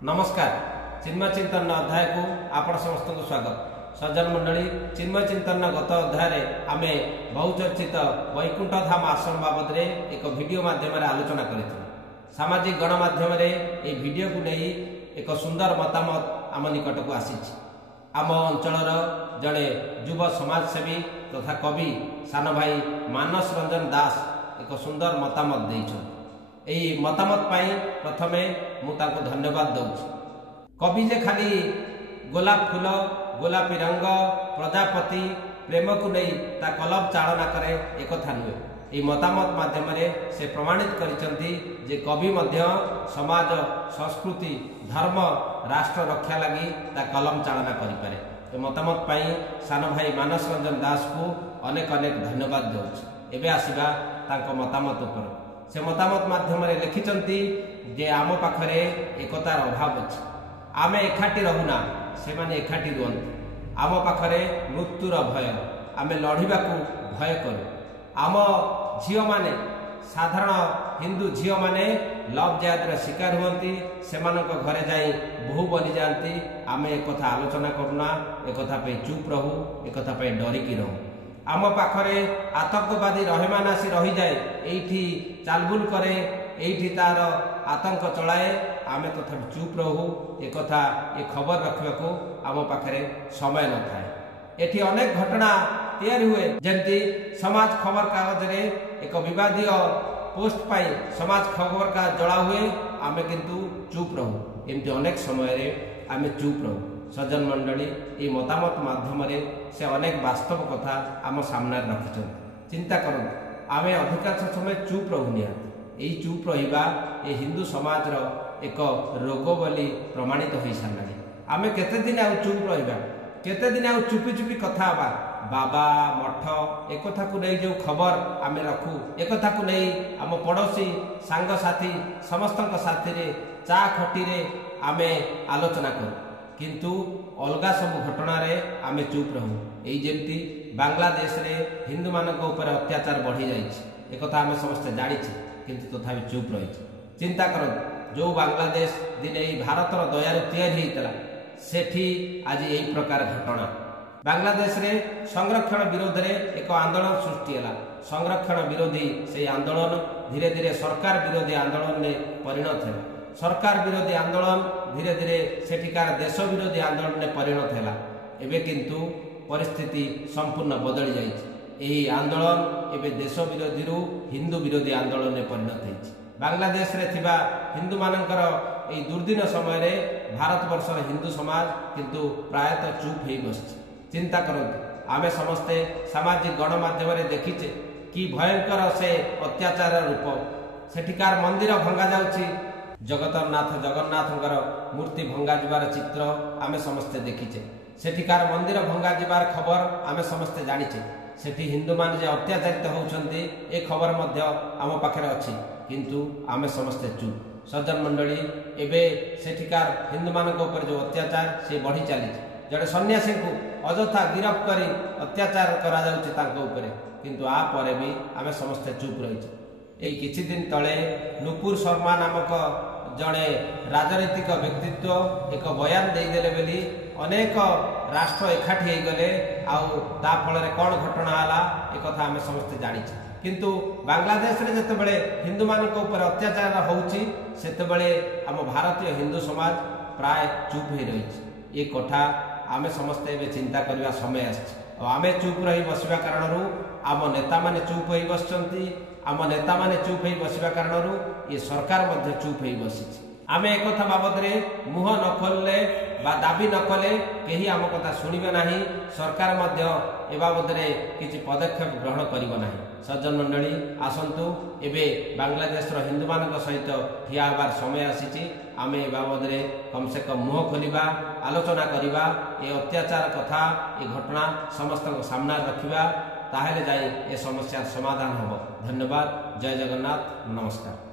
नमस्कार। चिन्मय चिंतन अध्याय को आपण समस्त को स्वागत। सज्जन मंडली, चिन्मय चिंतन गत अध्याय आम बहुचर्चित वैकुंठ धाम आश्रम बाबद एक वीडियो माध्यम आलोचना कर सामाजिक गणमाध्यम ये वीडियो को नहीं एक सुंदर मतामत आम निकट को आसी। आम अंचलर जड़े युव समाजसेवी तथा कवि सान भाई मानस रंजन दास एक सुंदर मतामत देइछन। यही मतामत पाई प्रथमे मुझे धन्यवाद दूँ। कवि जे खाली गोलाप फूल गोलापी रंग प्रजापति प्रेम को नहीं ता कलम चालना करे एक नुहे। यही मतामत माध्यम से प्रमाणित करिसेंती जे कवि मध्य समाज संस्कृति धर्म राष्ट्र रक्षा लगी ता कलम चालना करें। मतामत पाई सान भाई मानस रंजन दास को अनेक अनेक धन्यवाद दूँ। एबे आसीबा तांको मतामत उपर। से मतामत माध्यम लिखिंट जे आम पाखरे एकतार अभाव अच्छे। आम एकाठी रहुना से माने एकाठी रुहंती। आम पाखरे मृत्युर भय आम लड़िबा को भय करूँ। आम झील माने साधारण हिंदू झील माने लव जिहादर शिकार हुंती। से घरे जाई बहु बनी जाती। आम एक आलोचना करूना, एक चुप रहू, एक डरिकी रहू। आम पाखरे आतंकवादी रहेमान आसी रही जाए एठी चालबुल करे एठी तार आतंक चलाए। आम तथा चुप रहू। एक खबर रखा आम पाखरे समय न थाए। एठी अनेक घटना तैयारी हुए जमती समाज खबर कागज रे एक विवादीय पोस्ट पाई समाज खबर कागज जला हुए। आम किंतु चुप रहू। एमती अनेक समय रे आम चुप रहू। सज्जन मंडली, ये मतामत माध्यम से अनेक वास्तव कथा आम सामने रखिंट। चिंता करूँ आम अधिकांश समय चुप रहूनि। यही चुप रहा ये हिंदू समाज एक रोग बोली प्रमाणित हो सारा। आम केते दिन आउ चुप रहा, केते दिन आउ चुपी चुपी कथा हवा। बाबा मठ एक को नहीं जो खबर आम रखू, एक को नहीं आम पड़ोशी सांग साथी समस्त साथी रे चा खटी रे आम आलोचना करूँ। किंतु अलगा सब घटना रे आमे चुप रहू। यही जमती बांग्लादेश रे हिंदू मानक ऊपर अत्याचार बढ़ी जाइए एक आम समस्ते जानी, किंतु तथापि चुप रही। चिंता कर जो बांग्लादेश दिने भारतर दयार तैयारी होता सेठी आज यही प्रकार घटना। बांग्लादेश रे संरक्षण विरोध रे एक आंदोलन सृष्टि है। संरक्षण विरोधी से आंदोलन धीरे धीरे सरकार विरोधी आंदोलन में परिणत है। सरकार विरोधी आंदोलन धीरे धीरे सेठिकार देश विरोधी आंदोलन में परिणत है। एबे किंतु परिस्थिति संपूर्ण बदली जाइए। आंदोलन एबे देश विरोधी रु हिंदू विरोधी आंदोलन में परिणत होइछि। बांग्लादेश रे थिबा हिंदू मानकर एई दुर्दिन समय रे भारत वर्षर हिंदू समाज किंतु प्रायतः चुप हो बस। चिंता करंतु आमे समस्ते सामाजिक गणमाध्यम रे देखिचे कि भयंकर से अत्याचार रूप। सेठिकार मंदिर भंगा जाउछि। जगतरनाथ जगन्नाथंकर मूर्ति भंगा जिबार चित्र आमे समस्ते देखिचे। सेठिकार मंदिर भंगा जिबार खबर आमे समस्ते जानिचे। सेठी हिंदू मान जे अत्याचारित होउछन्ती ए खबर मध्य आम पाखरे अछि, किंतु आमे समस्ते चुप। सज्जन मंडली, एबे सेठिकार हिंदू मानक ऊपर जो अत्याचार से बढ़ी चली। जड़े सन्यासी को अजथा गिरफ्त करी अत्याचार करा जाउछि तांको ऊपर, किंतु आ परे भी आमे समस्ते चुप रहिছে। एई किछि दिन तले नुपुर शर्मा नामक जड़े राजनीतिक व्यक्तित्व एक बयान देदेले बोली अनेक राष्ट्र एकाठी गले। आ फल कौन घटना है एक आम समस्ते जानी। किंतु बांग्लादेश रे जतबेले हिंदू मानक ऊपर अत्याचार होउछि सेतबेले आम भारतीय हिंदू समाज प्राय चुप हो रही। ये कथा आम समस्ते एबे चिंता करबा समय आछि। आमे चुप रही बसवा कारण आम नेता माने चुप हो बसचंती। आम नेता माने चुप हो बसवा कारण ये सरकार मध्य चुप हो बसी। आम एक बाबद मुह न खोलले बा दाबी न कले कहीं आम कथा शुणवे ना। सरकार मध्य ए बाबद किसी पदक्षेप ग्रहण करिबो नाही। सज्जन मंडली, आसंतु एबे बांग्लादेश हिंदू मान सहित ठिया हबार समय आसीछि। आम ए बाबद कम से कम मुह खोलिबा, आलोचना करिबा, ये अत्याचार कथा ये घटना समस्त सामना रखिबा, ताहेले जाई ए समस्या समाधान हबो। धन्यवाद। जय जगन्नाथ। नमस्कार।